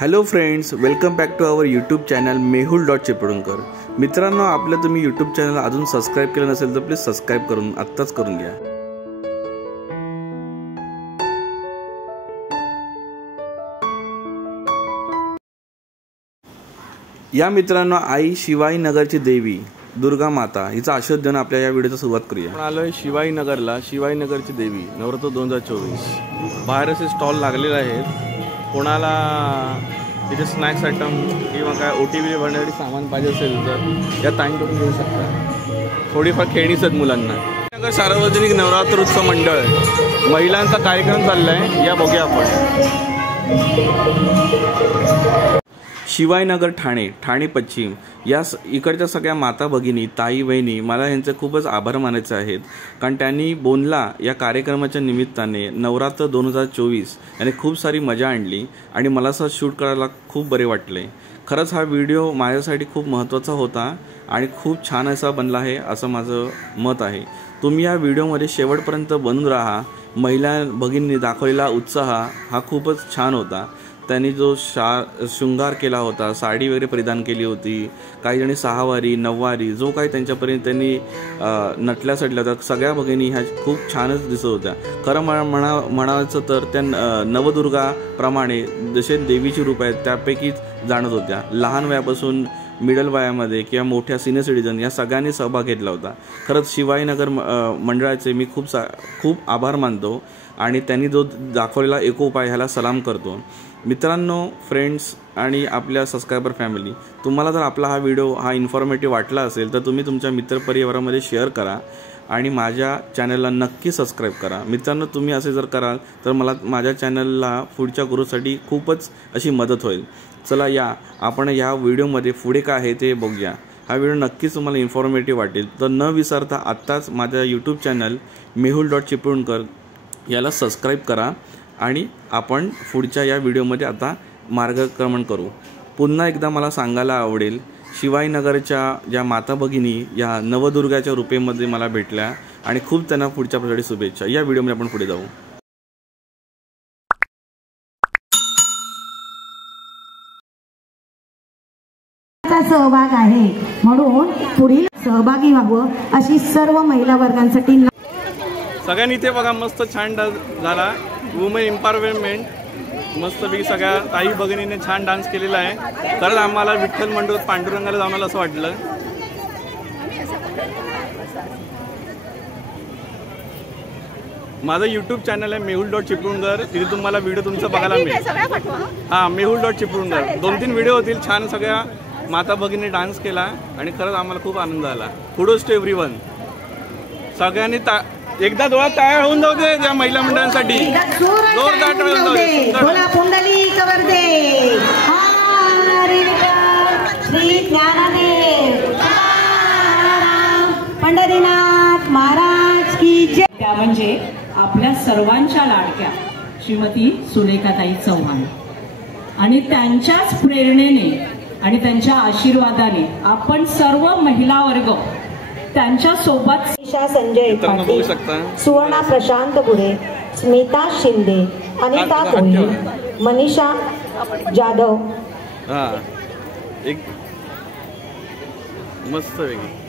Hello friends, welcome back to our YouTube channel Mehul Chiplunkar. मित्रांनो, आपलं तुम्ही यूट्यूब चॅनल अजून सबस्क्राईब केलं नसेल तर प्लीज सबस्क्राईब करून आत्ताच करून घ्या। या मित्रांनो, आई शिवाई नगरची देवी दुर्गा माता हिचा आशीर्वाद देऊन आपल्या या व्हिडिओची सुरुवात करूया। आपण आलोय शिवाई नगरला। शिवाई नगरची देवी नवरात्र 2024 बाहेर असे स्टॉल लागलेले आहेत। कोणाला इथे स्नॅक्स आयटम किंवा काय OTV बनवण्यासाठी सामान पाहिजे असेल तर या ताईंकडून घेऊ शकता। थोडीफार खेळणीच आहेत मुलांना। नगर सार्वजनिक नवरात्र उत्सव मंडळ महिलांचा कार्यक्रम चाललाय, या बघूया आपण। शिवाईनगर ठाणे पश्चिम या इकडच्या सगळ्या माता भगिनी ताई बहिणी मला यांचे खूपच आभार मानायचे आहेत, कारण त्यांनी बोनला या कार्यक्रमाच्या निमित्ताने नवरात्र 2024 याने खूप सारी मजा आणली आणि मला असं शूट करायला खूप बरे वाटले। खरंच हा व्हिडिओ माझ्यासाठी खूप महत्त्वाचा होता आणि खूप छान असा बनला आहे असं माझं मत आहे। तुम्ही या व्हिडिओमध्ये शेवटपर्यंत बनून राहा। महिला भगिनींनी दाखवलेला उत्साह हा खूपच छान होता। त्यांनी जो शृंगार केला होता, साडी वगैरे परिधान केली होती, काही जणी सहावारी नऊवारी जो काही त्यांच्यापर्यंत त्यांनी नटल्या सटल्या होत्या, सगळ्या भगिनी ह्या खूप छानच दिसत होत्या। खरं म्हणायचं तर त्या नवदुर्गाप्रमाणे जसे देवीची रूप आहेत त्यापैकीच जाणत होत्या। लहान वयापासून मिडल वयामध्ये किंवा मोठ्या सिनियर सिटीजन या सगळ्यांनी सहभाग घेतला होता। खरंच शिवाईनगर मंडळाचे मी खूप आभार मानतो आणि त्यांनी जो दाखवलेला एकोपाय ह्याला सलाम करतो। मित्रांनो, फ्रेंड्स आणि आपल्या सबस्क्रायबर फॅमिली, तुम्हाला जर आपला हा व्हिडिओ इन्फॉर्मेटिव्ह वाटला असेल तर तुम्ही तुमच्या मित्रपरिवारामध्ये शेअर करा आणि माझ्या चॅनलला नक्की सबस्क्राईब करा। मित्रांनो, तुम्ही असे जर कराल तर मला माझ्या चॅनलला पुढच्या ग्रोथसाठी खूपच अशी मदत होईल। चला या आपण या व्हिडिओमध्ये पुढे काय आहे ते बघूया। हा व्हिडिओ नक्कीच तुम्हाला इन्फॉर्मेटिव्ह वाटेल, तर न विसरता आत्ताच माझ्या यूट्यूब चॅनल मेहुल.चिपळूणकर याला सबस्क्राईब करा आणि आपण पुढच्या या व्हिडिओमध्ये आता मार्गक्रमण करू। पुन्हा एकदा मला सांगायला आवडेल, शिवाईनगरच्या ज्या माता भगिनी या नवदुर्गाच्या रूपेमध्ये मला भेटल्या आणि खूप त्यांना पुढच्या प्रकारे शुभेच्छा। या व्हिडिओमध्ये आपण पुढे जाऊ। सहभाग आहे म्हणून पुढील सहभागी व्हावं अशी सर्व महिला वर्गांसाठी सगळ्यांनी इथे बघा, मस्त छान डान्स झाला। वुमेन एम्पॉवरमेंट मस्तपैकी सगळ्या ताई भगिनीने छान डान्स केलेला आहे। खरंच आम्हाला विठ्ठल मंडळ पांडुरंगाला जाऊन आलं असं वाटलं। माझं यूट्यूब चॅनल आहे मेहुल.चिपळूणकर, तिथे तुम्हाला व्हिडिओ तुमचं बघायला मिळेल। हां, मेहुल.चिपळूणकर 2-3 व्हिडिओ होतील। छान सगळ्या माता भगिनी डान्स केला आणि खरंच आम्हाला खूप आनंद झाला। Kudos to everyone. सगळ्यांनी एकदा डोळा तयार होऊन जाऊ दे त्या महिला मंडळांसाठी, जोरदार टाळ्या जाऊ दे। बोला पुंडलिक वरदे श्री ज्ञानदेव पंढरीनाथ महाराज की जय। त्या म्हणजे आपल्या सर्वांच्या लाडक्या श्रीमती सुलेखाताई चव्हाण आणि त्यांच्याच प्रेरणेने आणि त्यांच्या आशीर्वादाने आपण सर्व महिला वर्ग त्यांच्या सोबत संजय पाटील, सुवर्णा प्रशांत बुडे, स्मिता शिंदे, अनिता कोहली, मनीषा जाधव एक मस्त वेगळी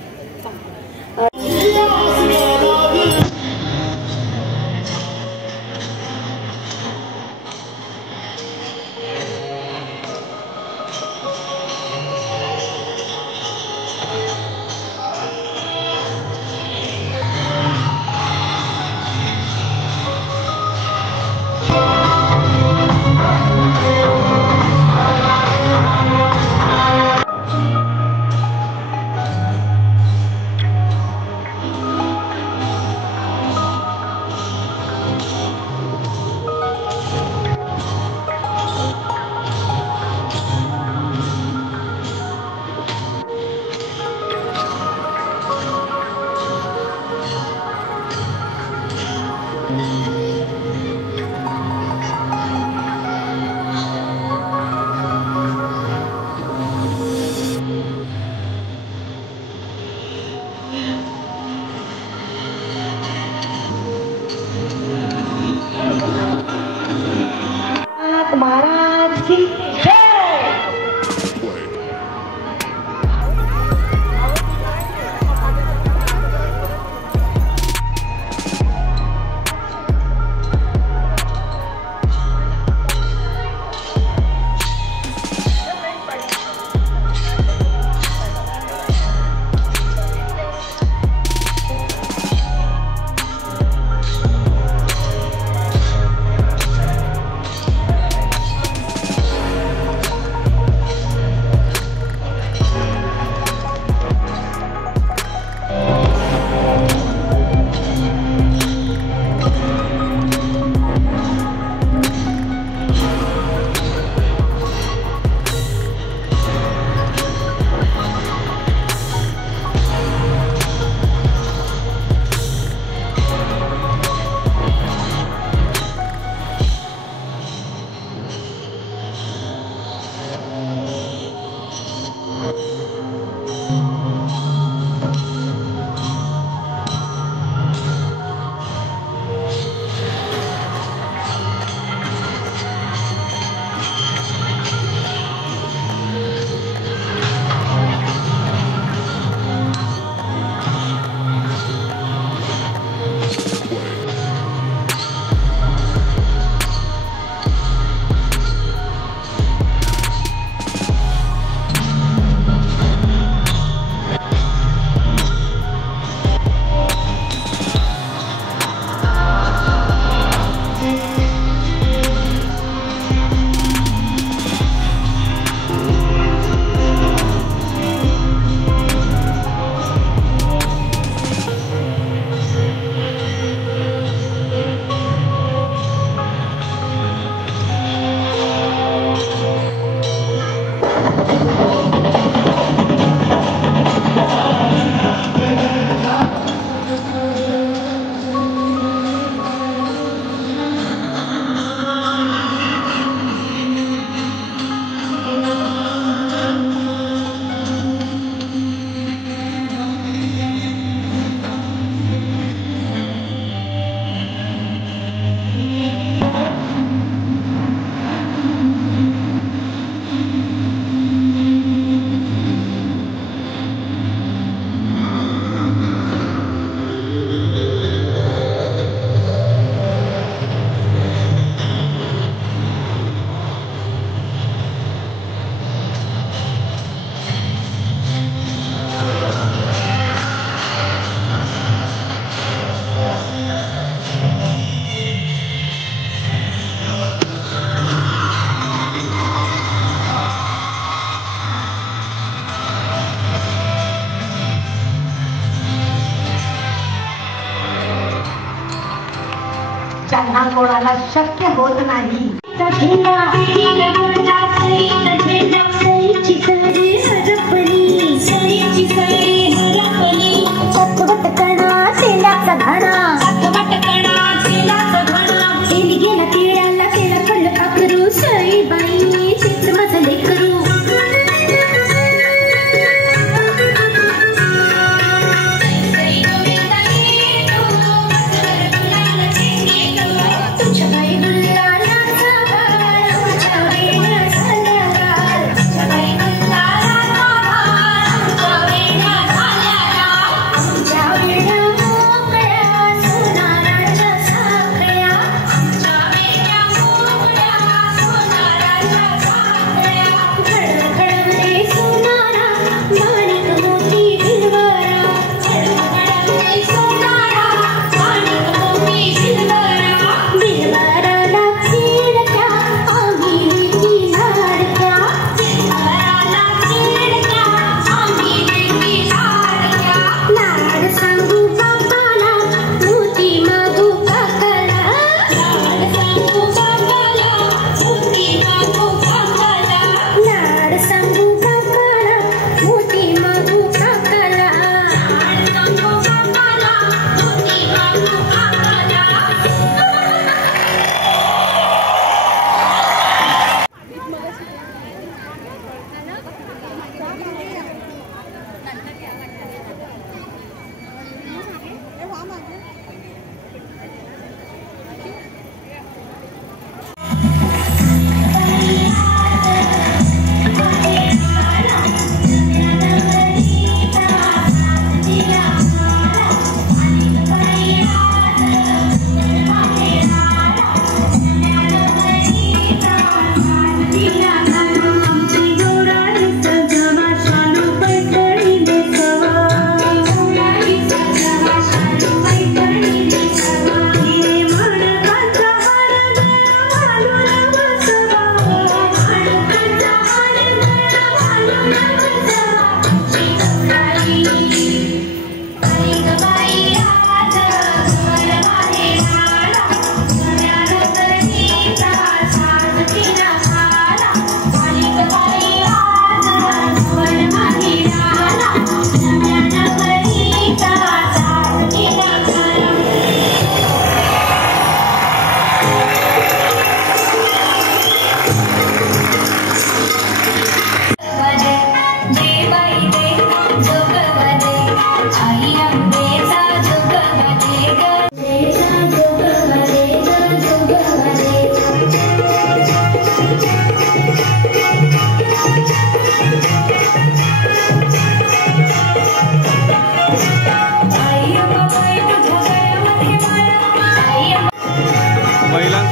त्यांना कोणाला शक्य होत नाही.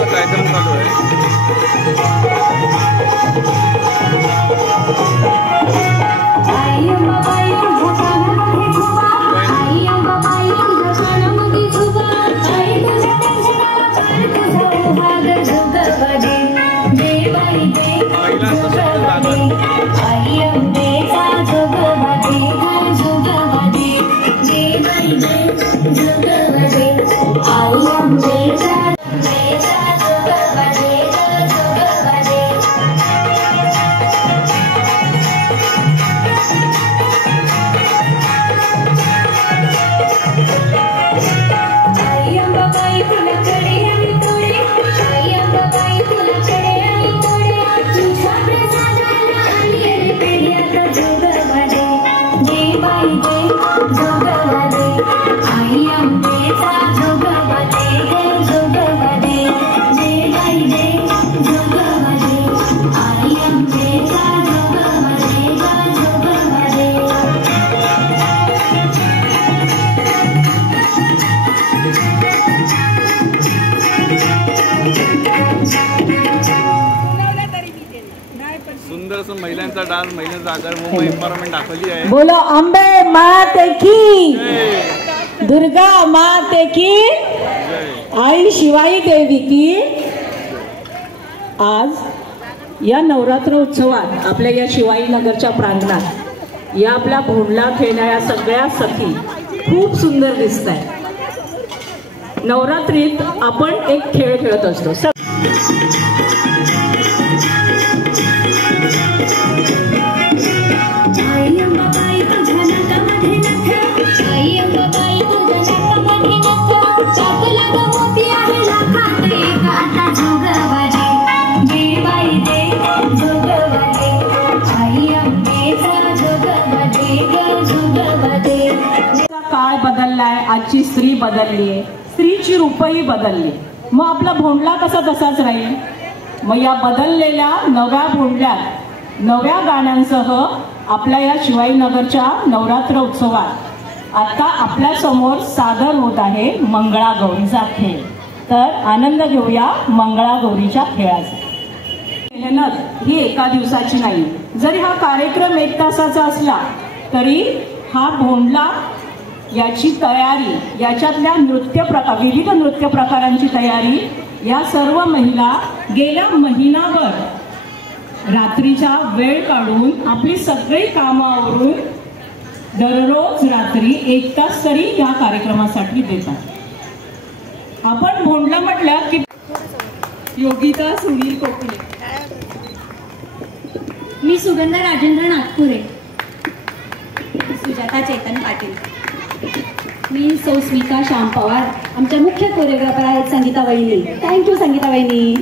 कार्यक्रम चालू आहे. सुंदर असं महिलांचा डान्स, महिलांचा आकार, मुंबई एम्पॉवरमेंट दाखवली आहे. बोलो अंबे माते की, दुर्गा माते की, आई शिवाई देवी की. आज या नवरात्र उत्सवात आपल्या या शिवाईनगरच्या प्रांगणात या आपल्या भोंडला खेळणाऱ्या सगळ्या सखी खूप सुंदर दिसत आहेत. नवरात्रीत आपण एक खेळ खेळत असतो. काळ बदललाय, आजची स्त्री बदलली आहे, स्त्रीची रूपही बदलली. मग आपला भोंडला कसा तसाच राहील. मग या बदललेल्या नव्या भोंडल्यात नव्या गाण्यांसह आपल्या या शिवाजीनगरच्या नवरात्र उत्सवात आता आपल्या समोर सादर होत आहे मंगळागौरीचा खेळ. तर आनंद घेऊया मंगळागौरीच्या खेळाचा. मेहनत ही एका दिवसाची नाही. जरी हा कार्यक्रम 1 तासाचा असला तरी हा भोंडला याची तयारी, याच्यातल्या विविध नृत्य प्रकारांची तयारी या सर्व महिला गेल्या महिनाभर रात्रीचा वेळ काढून आपली सगळी कामावरून दररोज रात्री 1 तास तरी या कार्यक्रमासाठी देतात. आपण भोंडला म्हटलं की योगिता सुनील कोकणे. मी सुगंधा राजेंद्र नागपुरे. सुजाता चेतन पाटील. मी सौ स्मिता श्याम पवार. आमच्या मुख्य कोरिओग्राफर आहेत संगीता वहिनी. थँक्यू संगीता वहिनी.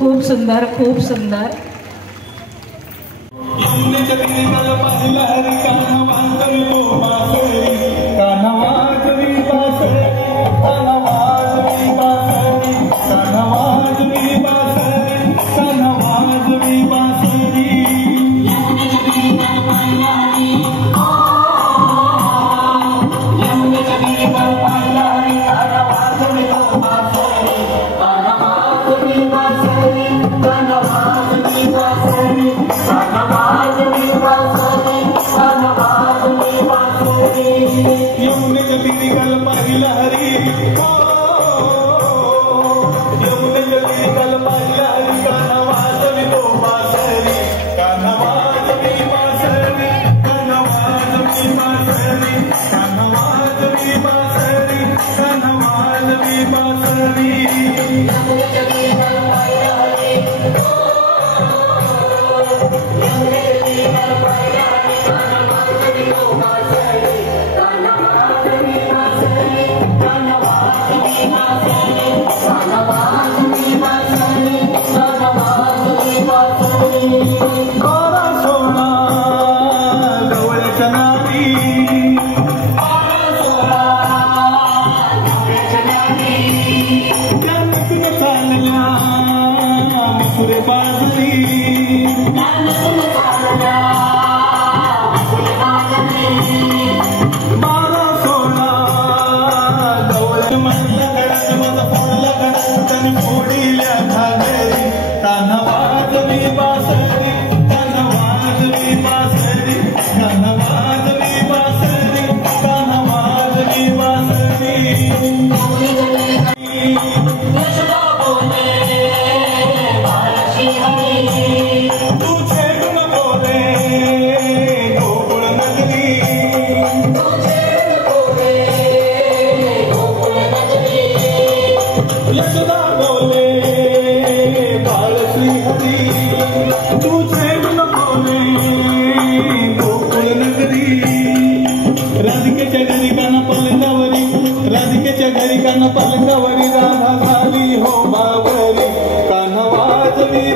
खूप सुंदर, खूप सुंदर. कान्हा वाजवी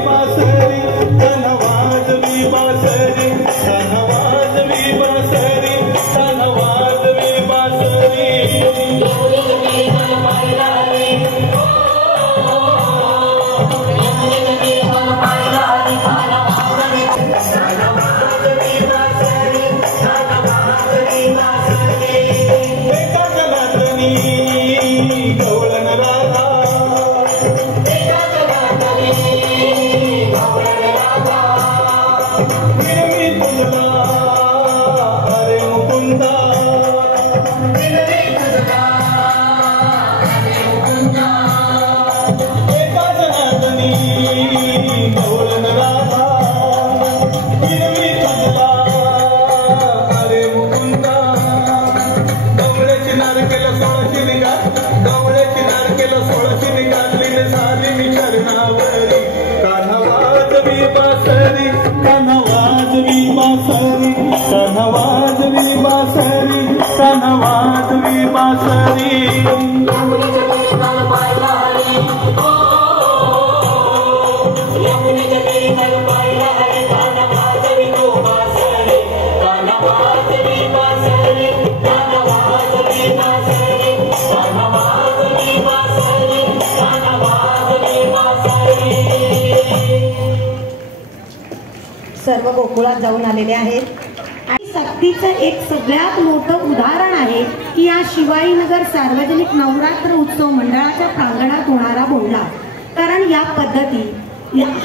बासरी चिनार केलं 16 शिनिगार, गवळे चिनार केलं 16 शिनिगार, लीन झाली मी चरणावरी. कान्हा वाजवी बासरी, कान्हा वाजवी बासरी, कान्हा वाजवी बासरी, कान्हा वाजवी बासरी. सर्व गोकुळात जाऊन आलेले आहेत आणि सक्तीचं एक सगळ्यात मोठं उदाहरण आहे की या शिवाजीनगर सार्वजनिक नवरात्र उत्सव मंडळाच्या प्रांगणात होणारा भोंडला. कारण या पद्धती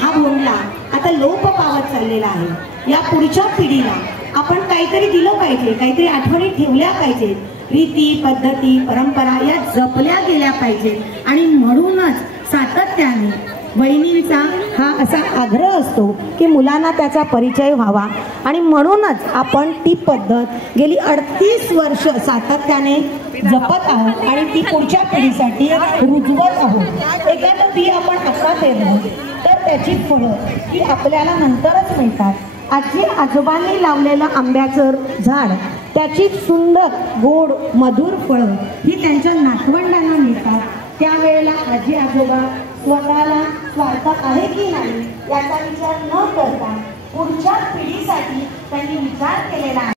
हा भोंडला आता लोप पावत चाललेला आहे. या पुढच्या पिढीला आपण काहीतरी दिलं पाहिजे, काहीतरी आठवणी ठेवल्या पाहिजेत, रीती पद्धती परंपरा या जपल्या गेल्या पाहिजेत. आणि म्हणूनच सातत्याने वहिनींचा हा असा आग्रह असतो की मुलांना त्याचा परिचय व्हावा आणि म्हणूनच आपण ती पद्धत गेली 38 वर्ष सातत्याने जपत आहोत आणि ती पुढच्या पिढीसाठी रुजवत आहोत. एखादं बी आपण आता पेरलं तर त्याची फळं ही आपल्याला नंतरच मिळतात. आजी आजोबांनी लावलेलं आंब्याचं झाड त्याची सुंदर गोड मधुर फळं ही त्यांच्या नातवंडांना मिळतात. त्यावेळेला आजी आजोबा स्वतःला स्वार्थ आहे की नाही याचा विचार न करता पुढच्या पिढीसाठी त्यांनी विचार केलेला आहे.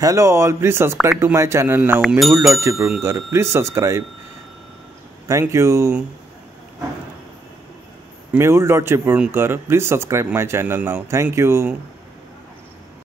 Hello all, please subscribe to my channel now, Mehul.Chiplunker. Please subscribe. Thank you. Mehul.Chiplunker. Please subscribe my channel now. Thank you.